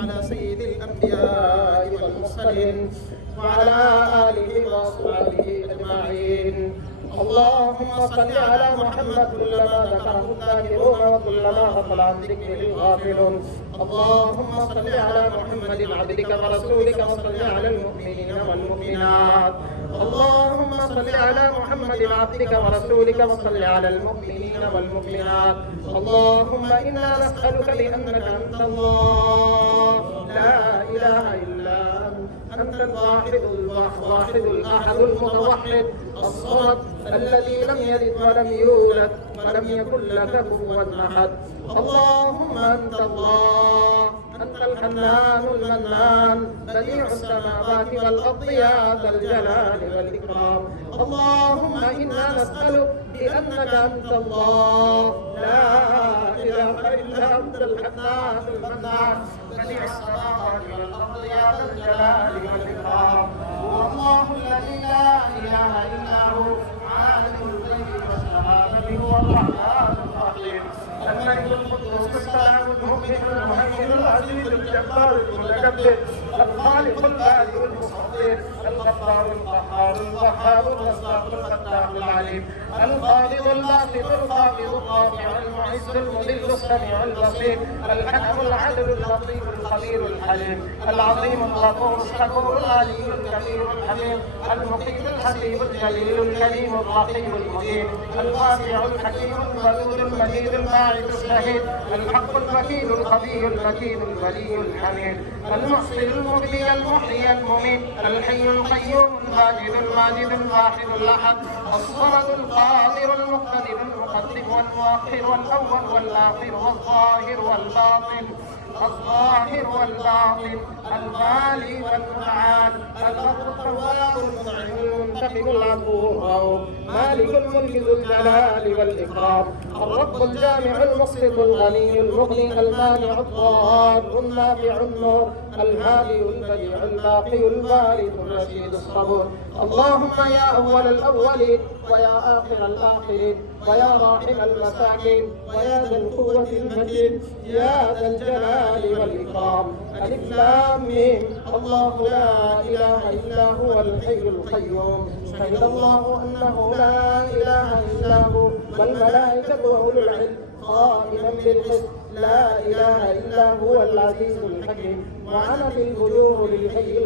على سيد الأنبياء والمرسلين وعلى آله وأصحابه أجمعين. اللهم صل على محمد كلما ذكره الذاكرون وكلما غفل عن ذكره الغافلون. اللهم صل على محمد عبدك ورسولك وصل على المؤمنين والمؤمنات. اللهم صل على محمد عبدك ورسولك وصل على المؤمنين والمؤمنات. اللهم إنا نسألك بأنك أنت الله لا إله إلا أنت الواحد الأحد المتوحد الصمد الذي لم يلد ولم يولد ولم يكن له كفوا أحد. اللهم أنت الله، أنت الحنان المنان بديع السماوات والأرض يا ذا الجلال والإكرام. اللهم إنا نسألك بأنك أنت الله لا إله إلا أنت الحنان المنان بديع السماوات والأرض يا ذا الجلال والإكرام. هو الله الذي لا إله إلا هو عالم الغيب والشهادة هو الرحمن الرحيم الملك القدوس السلام المؤمن المهيمن العزيز الجبار المتكبر الخالق البارئ المصور الغفار القهار الوهاب الرزاق الفتاح العليم القابض الباسط القابض الرافع المعز المذل السميع البصير الحكم العدل اللطيف الخبير الحليم العظيم الغفور الشكور العلي الكبير الحميد المقيم الحسيب الجليل الكريم الرقيب المجيد الواسع الحكيم الودود المجيد الماعز الشهيد الحق الوكيل القوي المتين الولي الحميد المحصي المبدي المحيي المميت الحي القيوم الماجد الواحد الأحد الصمد القادر المقتدر المقدم والمؤخر والأول والآخر والظاهر والباطن الوالي والمتعال البر التواب المنعم المنتقم العفو الرؤوف مالك الملك ذو الجلال والإكرام الرب الجامع المقسط الغني المغني المانع الضار النافع النور الهادي البديع الباقي الوارث الرشيد الصبور. اللهم يا أول الأولين ويا آخر الآخرين ويا راحم المساكين ويا ذا القوة المتين يا ذا الجلال والإكرام. ألف لام ميم الله لا إله إلا هو الحي القيوم شهد الله أنه لا إله إلا هو والملائكة وأولو العلم قائما بالقسط لا إله إلا هو العزيز الحكيم. وعنت الوجوه للحي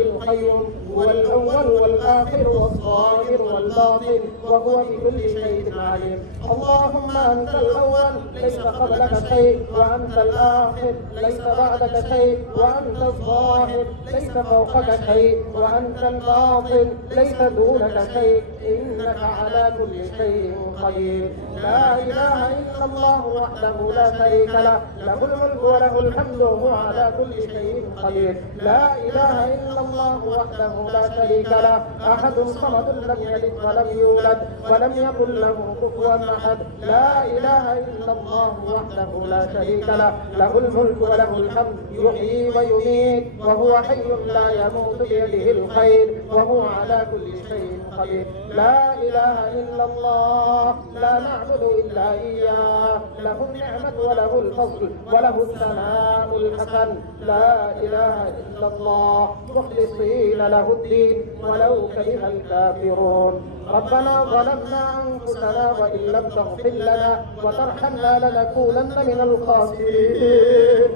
القيوم هو الأول والآخر والظاهر والباطن وهو بكل شيء عليم. اللهم أنت الأول ليس قبلك شيء وأنت الآخر ليس بعدك شيء وأنت الظاهر ليس فوقك شيء وأنت الباطن ليس دونك شيء إنك على كل شيء قدير. لا إله إلا الله وحده لا شريك له له الملك وله الحمد وهو على كل شيء قدير. لا إله إلا الله وحده لا شريك له أحد صمد لم يلد ولم يولد ولم يكن له كفوا أحد. لا إله إلا الله وحده لا شريك له له الملك وله الحمد يحيي ويميت وهو حي لا يموت بيده الخير وهو على كل شيء قدير. لا إله إلا الله لا نعبد إلا إياه له النعمة وله الفضل وله الثناء الحسن. لا إله إلا الله مخلصين له الدين ولو كره الكافرون. ربنا ظلمنا أنفسنا وإن لم تغفر لنا وترحمنا لنكونن من الخاسرين.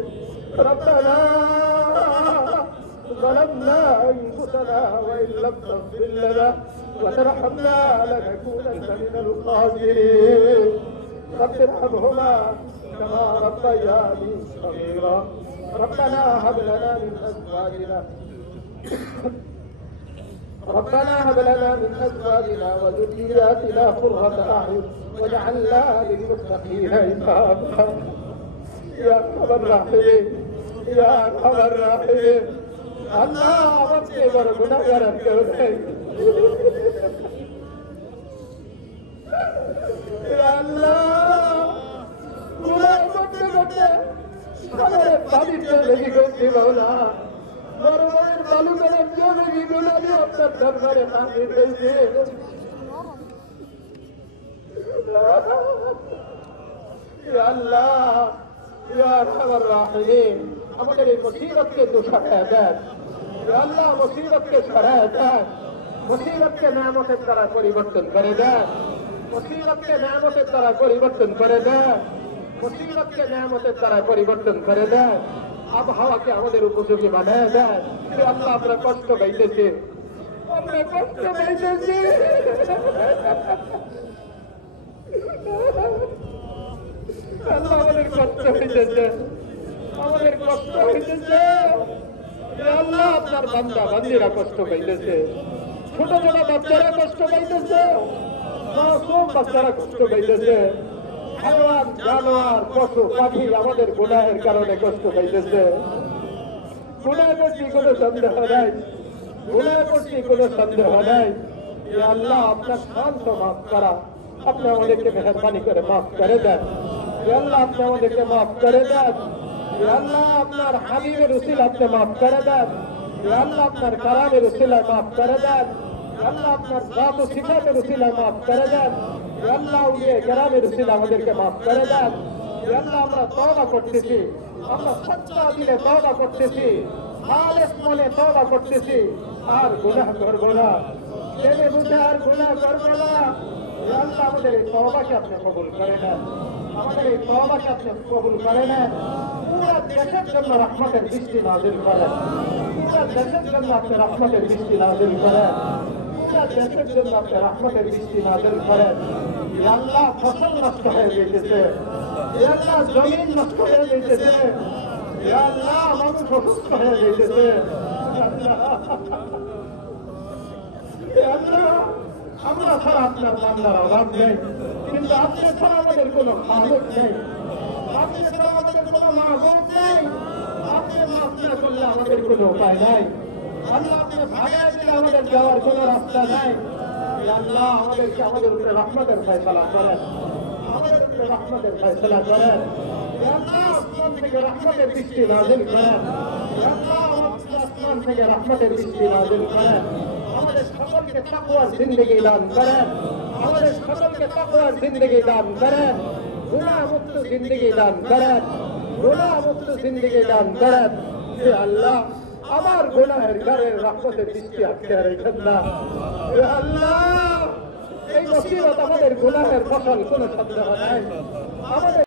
ربنا ظلمنا أنفسنا وإن لم تغفر لنا وترحمنا لنكونن من الخاسرين. رب ارحمهما كما ربياني صغيرا. ربنا هب لنا من أزواجنا وذرياتنا قرة أعين واجعلنا للمتقين إماما. يا أرحم الراحمين يا أرحم الراحمين. الله أكبر गुनाहगार আল্লাহ গুনাহ করতে করতে আমাদের বাড়িতে লেগে গেছে মাওলা। মরমের বালু মেরে জমি গুনাহ আপনার দরবারে হাজির হয়েছে। আল্লাহ ইয়া আরহামার রাহিমিন আমাদের এই মুসিবতকে দূর সরায় দেন ইয়া আল্লাহ মুসিবতকে সরায় দেন মুসিবতকে নেয়ামতের দ্বারা পরিবর্তন করে দেন মুসিবতকে নেয়ামতের দ্বারা পরিবর্তন করে দেন মুসিবতকে নেয়ামতের দ্বারা পরিবর্তন করে দেন আবহাওয়াকে আমাদের উপযোগী বানায় দেন ইয়া আল্লাহ আমরা কষ্ট পাইতেছি আমরা কষ্ট পাইতেছি আল্লাহ আমাদের কষ্ট হইতেছে আমাদের কষ্ট হইতেছে আল্লাহ আপনার বান্দা বান্দিরা কষ্ট পাইতেছে ছোট ছোট বাচ্চারা কষ্ট পাইতেছে মাসুম বাচ্চারা কষ্ট পাইতেছে হায়াওয়ান জানোয়ার পশু পাখি আমাদের গুনাহের কারণে কষ্ট পাইতেছে গুনাহ করছি কোনো সন্দেহ নাই গুনাহ করছি কোনো সন্দেহ নাই আল্লাহ আপনার শান্ত মাফ করা আপনি আমাদেরকে মেহরবানি করে মাফ করে দেন আল্লাহ আপনি আমাদেরকে মাফ করে দেন আল্লাহ আপনার হাবিবের উসিল আপনি মাফ করে দেন আল্লাহ আপনার কালামের উসিলায় মাফ করে দেন আল্লাহ আপনার জাত ও সিফাতের উসিলায় মাফ করে দেন আল্লাহ উলিয়ে কেরামের উসিলা আমাদেরকে মাফ করে দেন আল্লাহ আমরা তওবা করতেছি আমরা সচ্চা দিলে তওবা করতেছি খালেস মনে তওবা করতেছি আর গুনাহ করবো না জেনে বুঝে আর গুনাহ করবো না আল্লাহ আমাদের এই তওবাকে আপনি কবুল করে নেন আমাদের এই তওবাকে আপনি কবুল করে নেন পুরা দেশের জন্য রহমতের বৃষ্টি নাযিল করেন পুরা দেশের জন্য আপনি রহমতের বৃষ্টি নাযিল করেন পুরা দেশের জন্য আপনি রহমতের বৃষ্টি নাযিল করেন আল্লাহ ফসল নষ্ট হয়ে যেতেছে আল্লাহ জমিন নষ্ট হয়ে যেতেছে আল্লাহ মানুষ অসুস্থ হয়ে যেতেছে আল্লাহ আমরা ছাড়া আপনার বান্দার অভাব নেই কিন্তু আপনি ছাড়া আমাদের কোনো খালক নেই আপনি ছাড়া আমাদের কোনো মাহবুব নেই আপনি মাফ না করলে আমাদের কোনো উপায় নাই আল্লাহ আপনি ভাগায় দিলে আমাদের যাওয়ার কোনো রাস্তা নাই আল্লাহ আমাদেরকে আমাদের উপরে রহমতের ফয়সালা করেন আমাদের উপরে রহমতের ফয়সালা করেন আল্লাহ আসমান থেকে রহমতের বৃষ্টি নাযিল করেন আল্লাহ আসমান থেকে রহমতের বৃষ্টি নাযিল করেন আমাদের সকলকে তাকওয়ার জিন্দেগি দান করেন আমাদের সকলকে তাকওয়ার জিন্দেগি দান করেন গুনাহ মুক্ত জিন্দেগি দান করেন গুনাহ মুক্ত জিন্দেগি দান করেন হে আল্লাহ আমার গুনাহের ঘরের রহমতের বৃষ্টি আটকে রেখেন না হে আল্লাহ এই মুসিবত আমাদের গুনাহের ফসল কোনো সন্দেহ নাই আমাদের